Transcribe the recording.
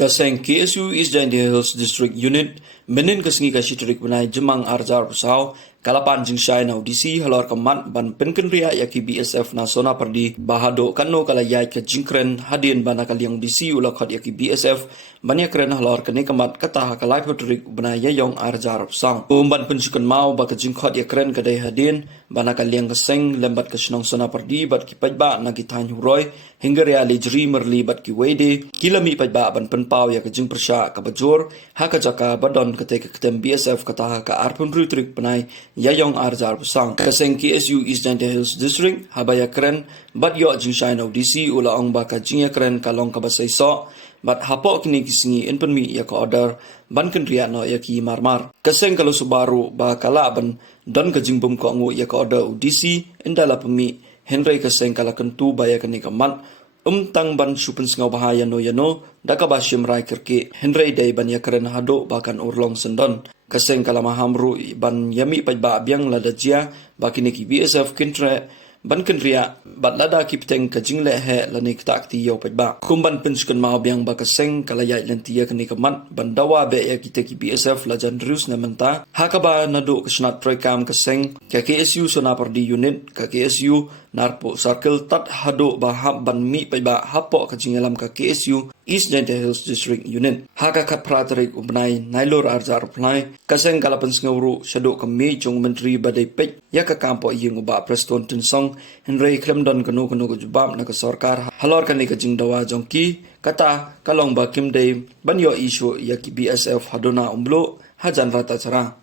Kaseng KSU East Giant Hills District Unit menin kasengi kasitrik benai jemang arjar pusau kalapan jing syai na audisi halor kemat ban penken ria yaki BSF na sona perdi bahado kanno kala yai ke jingkren hadin bana kali audisi ulak had yaki BSF banya kren halor kene kemat kata hakalai potrik benai yayong arjar pusau umban pensukan mau baka jingkhot ya kren kadai hadin bana kali yang kaseng lembat kesenong sona perdi bat kipai ba na gitan huroi hingga ria lejri merli bat ki wede kilami pai ba ban penpau ya ke jing persya ka bajur haka jaka badon ketika ketem BSF kata ka arpun rutrik penai yayong arjar pusang kaseng KSU East Giant Hills District habaya keren bat yo jing shine audisi ula ong baka jing ya keren kalong ka basai so bat hapok kini kisingi inpen mi ya ka order ban ken ria no ya ki marmar kaseng kalau subaru ba kala ban don ka jing bum ko ngu ya ka order audisi indala pemi Henry kaseng kala kentu baya kani kamat tang ban supen sengau bahaya no yano daka basyem rai kerke Henry day ban ya keren hado bahkan urlong sendon kaseng kala mahamru ban yami pajba abyang ladajia bakini ki BSF kintre ban kenria bat lada ki peteng ka jingle he lani kta akti yo pajba kumban pensukan ma abyang ba kaseng kala yai lentia kani kamat ban dawa be ya kita ki BSF lajan rus na menta hakaba nado kasnat program kaseng ka KSU sona perdi unit ka KSU narpo circle tat hado bahab ban mi pajba hapo ka jingalam ka KSU East Giant Hills District Unit haka ka pratrik ubnai nailor arjar plai kaseng kala pensngawru shado ka mi jong menteri badai pej ya ka kampo yeng uba preston tensong Henry Clemdon kanu ko jubab na ka sarkar halor kan ka jingdawa jongki kata kalong ba kimdei banyo isu ya ki BSF hadona umblo hajan rata cara